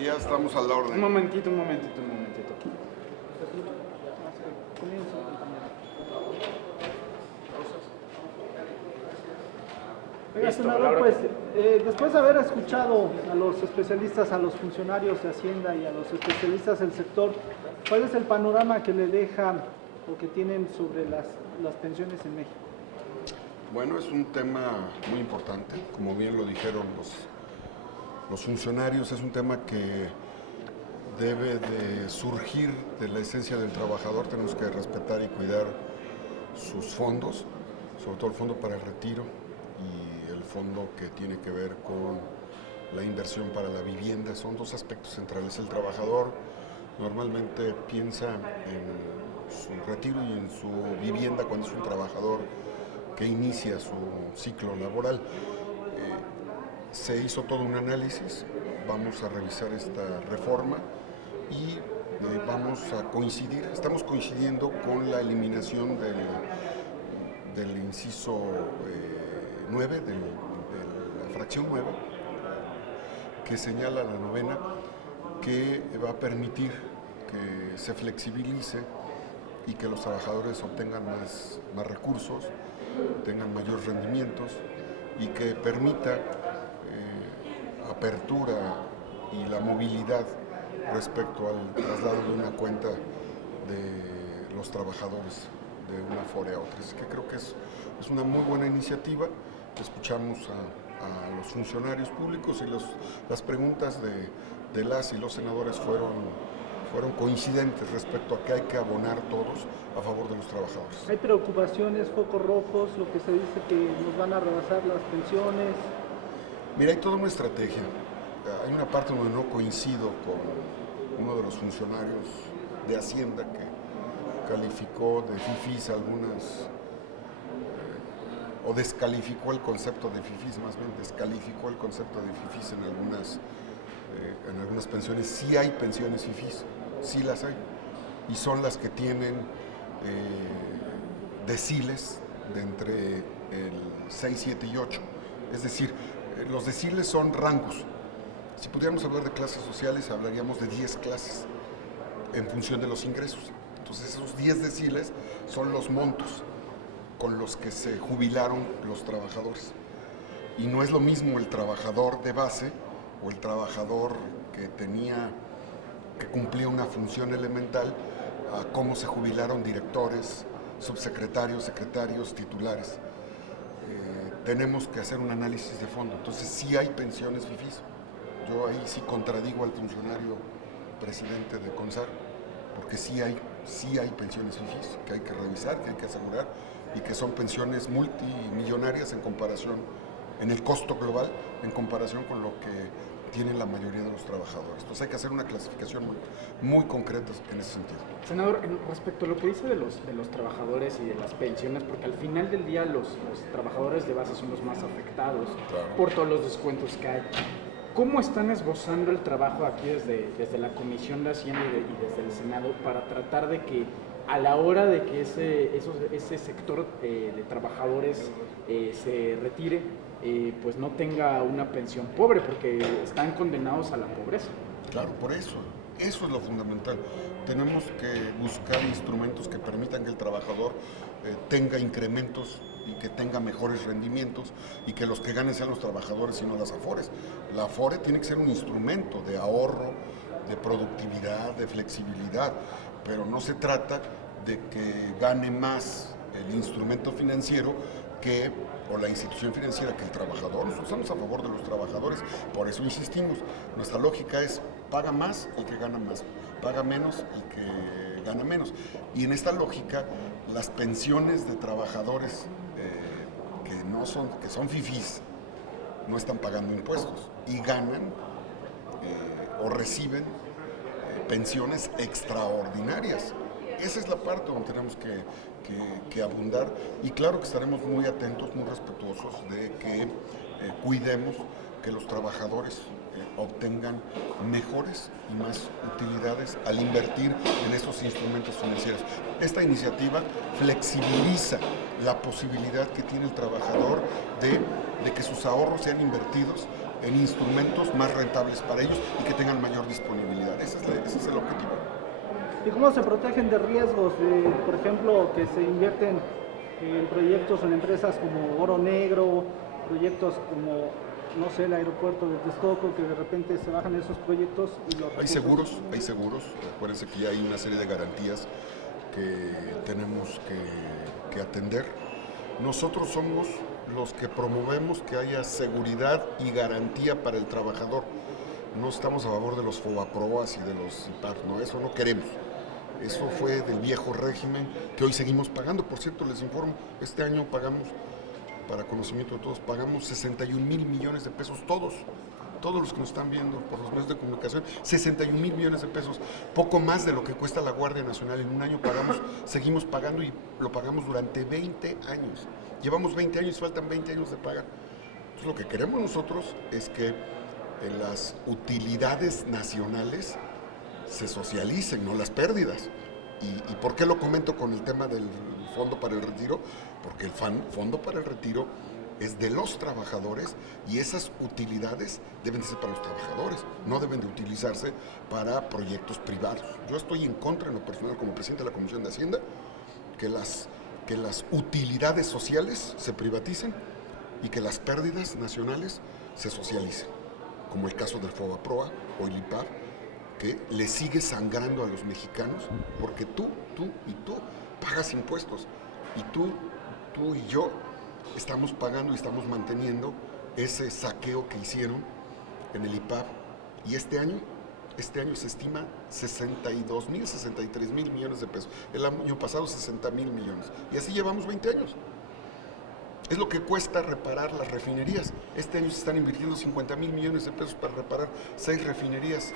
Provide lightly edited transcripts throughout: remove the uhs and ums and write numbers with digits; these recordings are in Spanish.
Aquí ya estamos a la orden. Un momentito. Oiga, Listo, senador, Laura. pues después de haber escuchado a los especialistas, a los funcionarios de Hacienda y a los especialistas del sector, ¿cuál es el panorama que le dejan o que tienen sobre las pensiones en México? Bueno, es un tema muy importante, como bien lo dijeron los funcionarios, es un tema que debe de surgir de la esencia del trabajador. Tenemos que respetar y cuidar sus fondos, sobre todo el fondo para el retiro y el fondo que tiene que ver con la inversión para la vivienda. Son dos aspectos centrales. El trabajador normalmente piensa en su retiro y en su vivienda cuando es un trabajador que inicia su ciclo laboral. Se hizo todo un análisis, vamos a revisar esta reforma y estamos coincidiendo con la eliminación del inciso 9, de la fracción 9, que señala la novena, que va a permitir que se flexibilice y que los trabajadores obtengan más recursos, tengan mayores rendimientos y que permita apertura y la movilidad respecto al traslado de una cuenta de los trabajadores de una FORE a otra. Así que creo que es una muy buena iniciativa. Escuchamos a los funcionarios públicos y las preguntas de las y los senadores fueron coincidentes respecto a que hay que abonar todos a favor de los trabajadores. ¿Hay preocupaciones, focos rojos, lo que se dice que nos van a rebasar las pensiones? Mira, hay toda una estrategia. Hay una parte donde no coincido con uno de los funcionarios de Hacienda que calificó de fifís o descalificó el concepto de fifís, más bien descalificó el concepto de fifís en algunas pensiones. Sí hay pensiones fifís, sí las hay, y son las que tienen deciles de entre el 6, 7 y 8. Es decir, los deciles son rangos. Si pudiéramos hablar de clases sociales, hablaríamos de 10 clases en función de los ingresos. Entonces esos 10 deciles son los montos con los que se jubilaron los trabajadores. Y no es lo mismo el trabajador de base o el trabajador que cumplía una función elemental a cómo se jubilaron directores, subsecretarios, secretarios, titulares. Tenemos que hacer un análisis de fondo. Entonces sí hay pensiones fifís. Yo ahí sí contradigo al funcionario presidente de CONSAR, porque sí hay pensiones fifís que hay que revisar, que hay que asegurar, y que son pensiones multimillonarias en el costo global, en comparación con lo que tienen la mayoría de los trabajadores. Entonces hay que hacer una clasificación muy concreta en ese sentido. Senador, respecto a lo que dice de los trabajadores y de las pensiones, porque al final del día los trabajadores de base son los más afectados, claro, por todos los descuentos que hay. ¿Cómo están esbozando el trabajo aquí desde la Comisión de Hacienda y desde el Senado para tratar de que a la hora de que ese sector de trabajadores se retire, pues no tenga una pensión pobre, porque están condenados a la pobreza? Claro, por eso es lo fundamental. Tenemos que buscar instrumentos que permitan que el trabajador tenga incrementos y que tenga mejores rendimientos, y que los que ganen sean los trabajadores y no las AFORES. La AFORE tiene que ser un instrumento de ahorro, de productividad, de flexibilidad, pero no se trata de que gane más el instrumento financiero o la institución financiera que el trabajador. Nosotros estamos a favor de los trabajadores, por eso insistimos. Nuestra lógica es: paga más el que gana más, paga menos el que gana menos. Y en esta lógica, las pensiones de trabajadores que son fifís, no están pagando impuestos y ganan o reciben pensiones extraordinarias. Esa es la parte donde tenemos que abundar, y claro que estaremos muy atentos, muy respetuosos de que cuidemos que los trabajadores obtengan mejores y más utilidades al invertir en estos instrumentos financieros. Esta iniciativa flexibiliza la posibilidad que tiene el trabajador de que sus ahorros sean invertidos en instrumentos más rentables para ellos y que tengan mayor disponibilidad. Ese es el objetivo. ¿Y cómo se protegen de riesgos, por ejemplo, que se invierten en proyectos o en empresas como Oro Negro, proyectos como, no sé, el aeropuerto de Texcoco, que de repente se bajan esos proyectos y los Hay seguros. Acuérdense que ya hay una serie de garantías que tenemos que atender. Nosotros somos los que promovemos que haya seguridad y garantía para el trabajador. No estamos a favor de los FOBAPROAS y de los IPAR, no, eso no queremos. Eso fue del viejo régimen que hoy seguimos pagando. Por cierto, les informo, este año pagamos, para conocimiento de todos, pagamos 61 mil millones de pesos todos los que nos están viendo por los medios de comunicación, 61 mil millones de pesos, poco más de lo que cuesta la Guardia Nacional. En un año seguimos pagando y lo pagamos durante 20 años. Llevamos 20 años y faltan 20 años de pagar. Entonces, lo que queremos nosotros es que las utilidades nacionales se socialicen, no las pérdidas. ¿Y por qué lo comento con el tema del Fondo para el Retiro? Porque el Fondo para el Retiro es de los trabajadores y esas utilidades deben de ser para los trabajadores, no deben de utilizarse para proyectos privados. Yo estoy en contra, en lo personal, como presidente de la Comisión de Hacienda, que las utilidades sociales se privaticen y que las pérdidas nacionales se socialicen, como el caso del FOBAPROA o el IPAR, que le sigue sangrando a los mexicanos, porque tú pagas impuestos, y tú y yo estamos pagando y estamos manteniendo ese saqueo que hicieron en el IPAB, y este año se estima 63 mil millones de pesos, el año pasado 60 mil millones, y así llevamos 20 años. Es lo que cuesta reparar las refinerías. Este año se están invirtiendo 50 mil millones de pesos para reparar 6 refinerías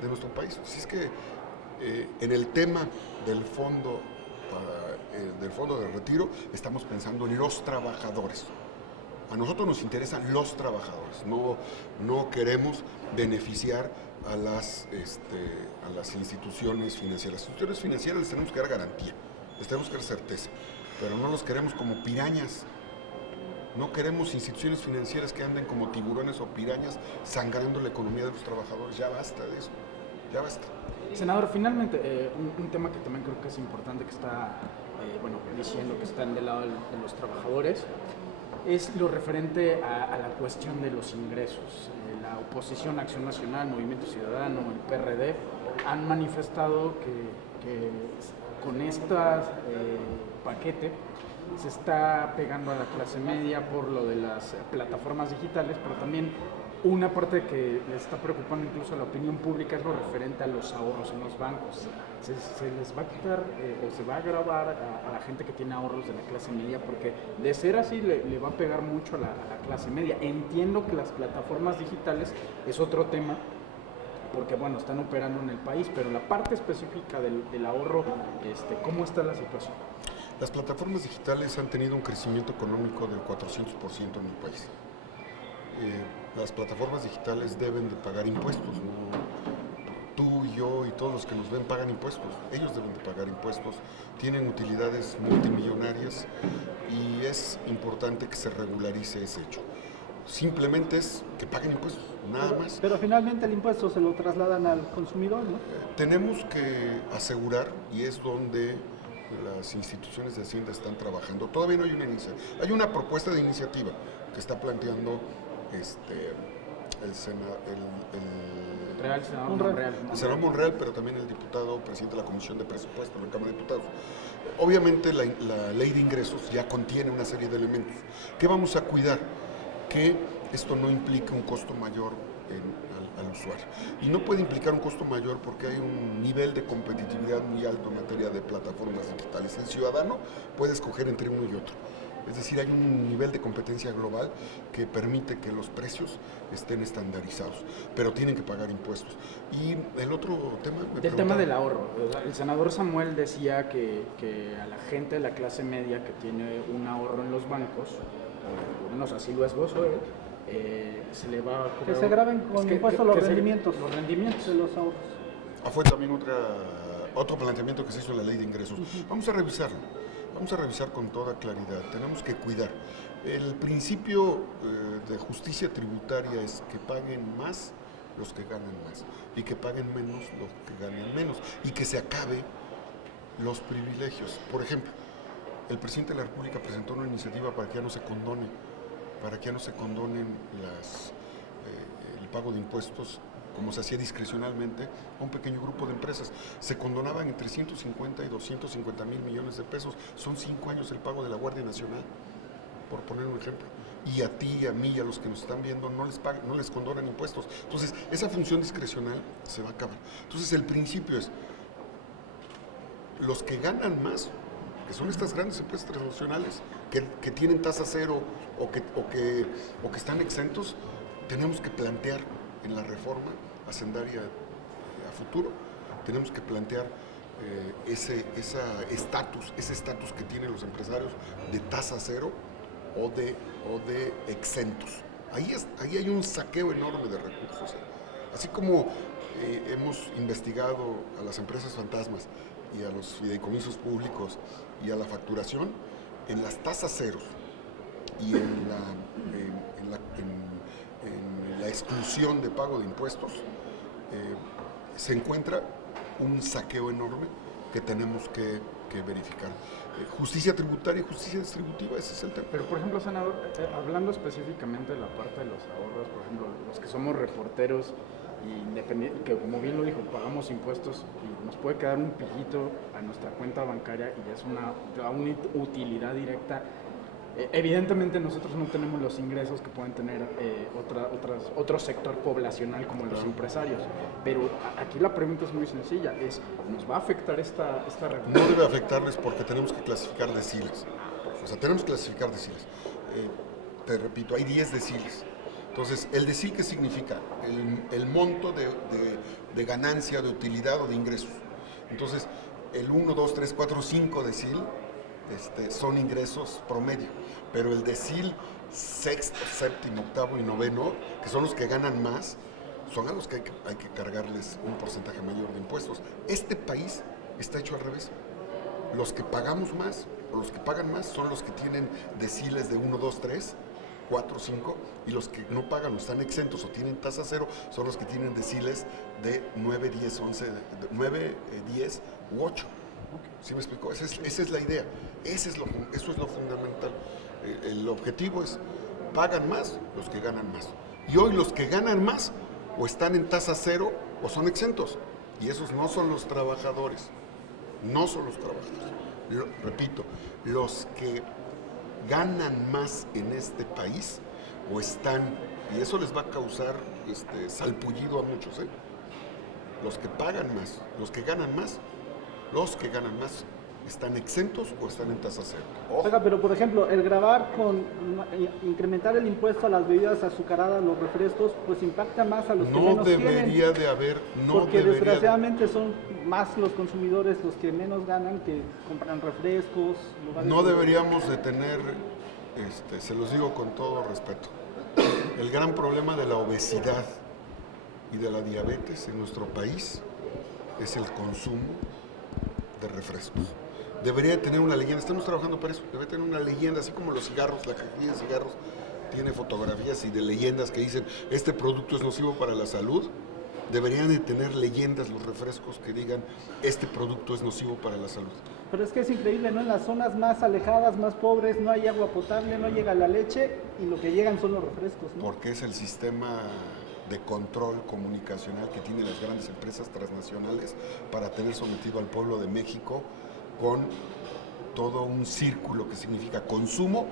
de nuestro país. Así es que en el tema del fondo de retiro estamos pensando en los trabajadores. A nosotros nos interesan los trabajadores, no queremos beneficiar a las instituciones financieras. Las instituciones financieras les tenemos que dar garantía, les tenemos que dar certeza, pero no los queremos como pirañas. No queremos instituciones financieras que anden como tiburones o pirañas sangrando la economía de los trabajadores. Ya basta de eso, ya basta. Senador, finalmente, un tema que también creo que es importante, que está diciendo que están del lado de los trabajadores, es lo referente a la cuestión de los ingresos. La oposición, Acción Nacional, Movimiento Ciudadano, el PRD, han manifestado que con este paquete se está pegando a la clase media por lo de las plataformas digitales, pero también una parte que les está preocupando incluso a la opinión pública es lo referente a los ahorros en los bancos. Se les va a quitar o se va a agravar a la gente que tiene ahorros de la clase media, porque de ser así le va a pegar mucho a la clase media. Entiendo que las plataformas digitales es otro tema, porque están operando en el país, pero la parte específica del ahorro, ¿cómo está la situación? Las plataformas digitales han tenido un crecimiento económico del 400% en el país. Las plataformas digitales deben de pagar impuestos, ¿no? Tú y yo y todos los que nos ven pagan impuestos, ellos deben de pagar impuestos, tienen utilidades multimillonarias y es importante que se regularice ese hecho. Simplemente es que paguen impuestos, nada más. Pero finalmente el impuesto se lo trasladan al consumidor, ¿no? Tenemos que asegurar, y es donde las instituciones de Hacienda están trabajando. Todavía no hay una iniciativa. Hay una propuesta de iniciativa que está planteando el senador Monreal, pero también el diputado presidente de la Comisión de Presupuesto en la Cámara de Diputados. Obviamente la ley de ingresos ya contiene una serie de elementos. ¿Qué vamos a cuidar? Que esto no implique un costo mayor al usuario. Y no puede implicar un costo mayor porque hay un nivel de competitividad muy alto en materia de plataformas digitales. El ciudadano puede escoger entre uno y otro. Es decir, hay un nivel de competencia global que permite que los precios estén estandarizados, pero tienen que pagar impuestos. Y el otro tema... Del tema del ahorro. El senador Samuel decía que a la gente de la clase media que tiene un ahorro en los bancos, por lo menos así lo esbozo, se le va a cobrar... Que se graben con impuestos los rendimientos. Los rendimientos de los ahorros. Fue también otro planteamiento que se hizo en la ley de ingresos. Vamos a revisarlo. Vamos a revisar con toda claridad. Tenemos que cuidar. El principio de justicia tributaria es que paguen más los que ganan más y que paguen menos los que ganan menos y que se acabe los privilegios. Por ejemplo, el presidente de la República presentó una iniciativa para que ya no se condonen el pago de impuestos como se hacía discrecionalmente a un pequeño grupo de empresas. Se condonaban entre 150 y 250 mil millones de pesos. Son 5 años el pago de la Guardia Nacional, por poner un ejemplo. Y a ti, a mí, a los que nos están viendo, no les condonan impuestos. Entonces, esa función discrecional se va a acabar. Entonces, el principio es, los que ganan más, que son estas grandes empresas transnacionales, que tienen tasa cero o que están exentos, tenemos que plantear en la reforma hacendaria a futuro, tenemos que plantear ese estatus que tienen los empresarios de tasa cero o de exentos. Ahí hay un saqueo enorme de recursos. Así como hemos investigado a las empresas fantasmas y a los fideicomisos públicos y a la facturación, en las tasas ceros y en la exclusión de pago de impuestos, se encuentra un saqueo enorme que tenemos que verificar. Justicia tributaria y justicia distributiva, ese es el tema. Pero, por ejemplo, senador, hablando específicamente de la parte de los ahorros, por ejemplo, los que somos reporteros, que como bien lo dijo, pagamos impuestos y nos puede quedar un pillito a nuestra cuenta bancaria y ya es una utilidad directa. Evidentemente nosotros no tenemos los ingresos que pueden tener otro sector poblacional como los empresarios, pero aquí la pregunta es muy sencilla, ¿nos va a afectar esta reforma? No debe afectarles porque tenemos que clasificar deciles, tenemos que clasificar deciles. Te repito, hay 10 deciles. Entonces, ¿el decil qué significa? El monto de ganancia, de utilidad o de ingresos. Entonces, el 1, 2, 3, 4, 5 decil son ingresos promedio, pero el decil sexto, séptimo, octavo y noveno, que son los que ganan más, son a los que hay que cargarles un porcentaje mayor de impuestos. Este país está hecho al revés. Los que pagamos más o los que pagan más son los que tienen deciles de 1, 2, 3, 4, 5, y los que no pagan o están exentos o tienen tasa cero son los que tienen deciles de 9, 10, 11, 9, 10 u 8. ¿Sí me explico? Esa es la idea. Eso es lo fundamental. El objetivo es, pagan más los que ganan más. Y hoy los que ganan más o están en tasa cero o son exentos. Y esos no son los trabajadores. No son los trabajadores. Repito, los que ganan más en este país o están, y eso les va a causar salpullido a muchos, los que pagan más, los que ganan más están exentos o están en tasa cero. Oiga, pero por ejemplo, el grabar incrementar el impuesto a las bebidas azucaradas, los refrescos, pues impacta más a los que menos tienen. No debería de haber, porque desgraciadamente son más los consumidores los que menos ganan, que compran refrescos. No deberíamos de tener, se los digo con todo respeto, el gran problema de la obesidad y de la diabetes en nuestro país es el consumo de refrescos. Debería de tener una leyenda, estamos trabajando para eso, debe tener una leyenda, así como los cigarros, la cajetilla de cigarros tiene fotografías y de leyendas que dicen este producto es nocivo para la salud. Deberían de tener leyendas los refrescos que digan este producto es nocivo para la salud. Pero es que es increíble, ¿no? En las zonas más alejadas, más pobres, no hay agua potable, no llega la leche y lo que llegan son los refrescos, ¿no? Porque es el sistema de control comunicacional que tienen las grandes empresas transnacionales para tener sometido al pueblo de México con todo un círculo que significa consumo,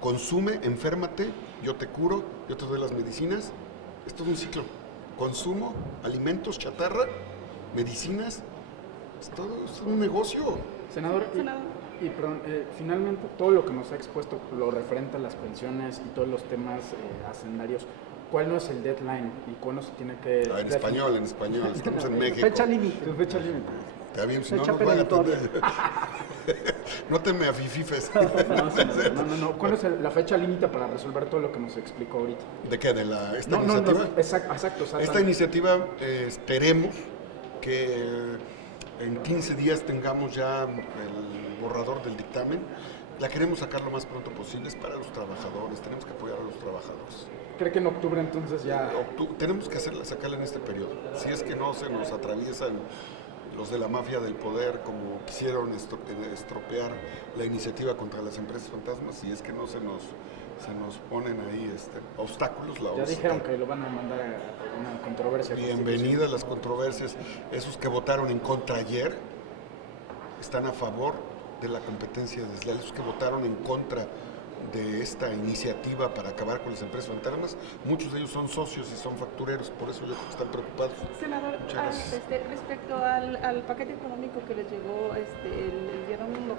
consume, enférmate, yo te curo, yo te doy las medicinas. Es todo un ciclo. Consumo, alimentos, chatarra, medicinas, es todo un negocio. Senador, y perdón, finalmente todo lo que nos ha expuesto, lo referente a las pensiones y todos los temas hacendarios, ¿cuál no es el deadline y cuándo se tiene que...? En español, estamos en México. Fecha límite. Fecha límite. Está bien, si no nos van a atender. No te me afififes. No. ¿Cuál es la fecha límite para resolver todo lo que nos explicó ahorita? ¿De qué? ¿De esta iniciativa? Exacto. Esta iniciativa esperemos que en 15 días tengamos ya el borrador del dictamen. La queremos sacar lo más pronto posible, es para los trabajadores, tenemos que apoyar a los trabajadores. ¿Cree que en octubre entonces ya...? Tenemos que sacarla en este periodo. Si es que no se nos atraviesan los de la mafia del poder, como quisieron estropear la iniciativa contra las empresas fantasmas, si es que no se nos ponen ahí obstáculos. Ya dijeron que lo van a mandar a una controversia. Bienvenidas las controversias. Esos que votaron en contra ayer están a favor de la competencia desleal. Esos que votaron en contra de esta iniciativa para acabar con las empresas fantasmas, muchos de ellos son socios y son factureros, por eso yo creo que están preocupados. Senador, respecto al paquete económico que les llegó el día domingo,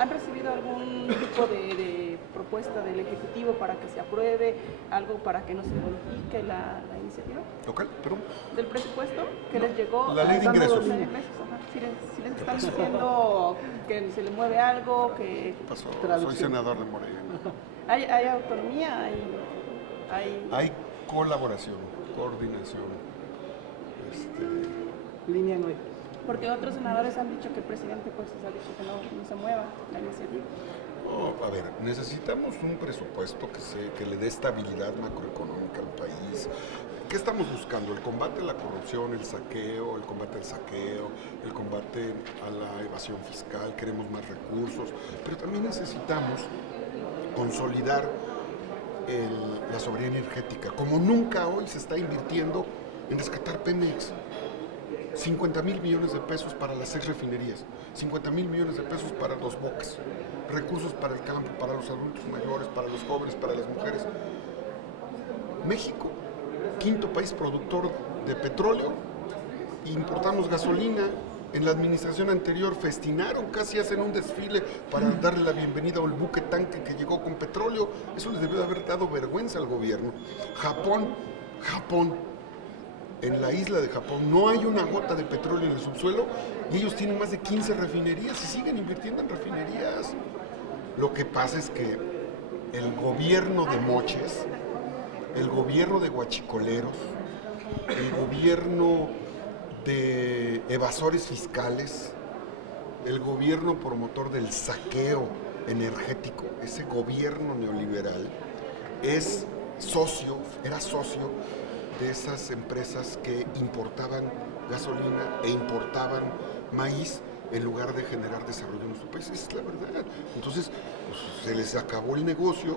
¿han recibido algún tipo de propuesta del Ejecutivo para que se apruebe, algo para que no se modifique la iniciativa? ¿Local? ¿Perdón? ¿Del presupuesto que les llegó? La ley de ingresos. Si les están diciendo que se le mueve algo, que... ¿Qué pasó? Soy senador de Morelia. ¿Hay autonomía? Hay colaboración, coordinación. Línea no hay. Porque otros senadores han dicho que el presidente pues ha dicho que no se mueva la iniciativa. No, a ver, necesitamos un presupuesto que le dé estabilidad macroeconómica al país. ¿Qué estamos buscando? El combate a la corrupción, el combate al saqueo, el combate a la evasión fiscal, queremos más recursos, pero también necesitamos consolidar la soberanía energética. Como nunca hoy se está invirtiendo en rescatar Pemex. 50,000 millones de pesos para las 6 refinerías, 50,000 millones de pesos para los boques, recursos para el campo, para los adultos mayores, para los jóvenes, para las mujeres. México, quinto país productor de petróleo, importamos gasolina. En la administración anterior festinaron, casi hacen un desfile para darle la bienvenida al buque tanque que llegó con petróleo. Eso les debió de haber dado vergüenza al gobierno. Japón, en la isla de Japón no hay una gota de petróleo en el subsuelo y ellos tienen más de 15 refinerías y siguen invirtiendo en refinerías. Lo que pasa es que el gobierno de moches, el gobierno de guachicoleros, el gobierno de evasores fiscales, el gobierno promotor del saqueo energético, ese gobierno neoliberal, era socio de esas empresas que importaban gasolina e importaban maíz en lugar de generar desarrollo en nuestro país. Esa es la verdad. Entonces, pues, se les acabó el negocio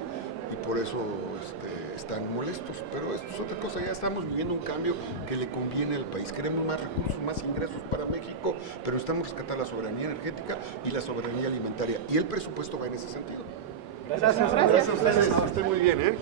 y por eso están molestos. Pero esto es otra cosa, ya estamos viviendo un cambio que le conviene al país. Queremos más recursos, más ingresos para México, pero necesitamos rescatar la soberanía energética y la soberanía alimentaria. Y el presupuesto va en ese sentido. Gracias. Gracias a ustedes. Esté muy bien, ¿eh?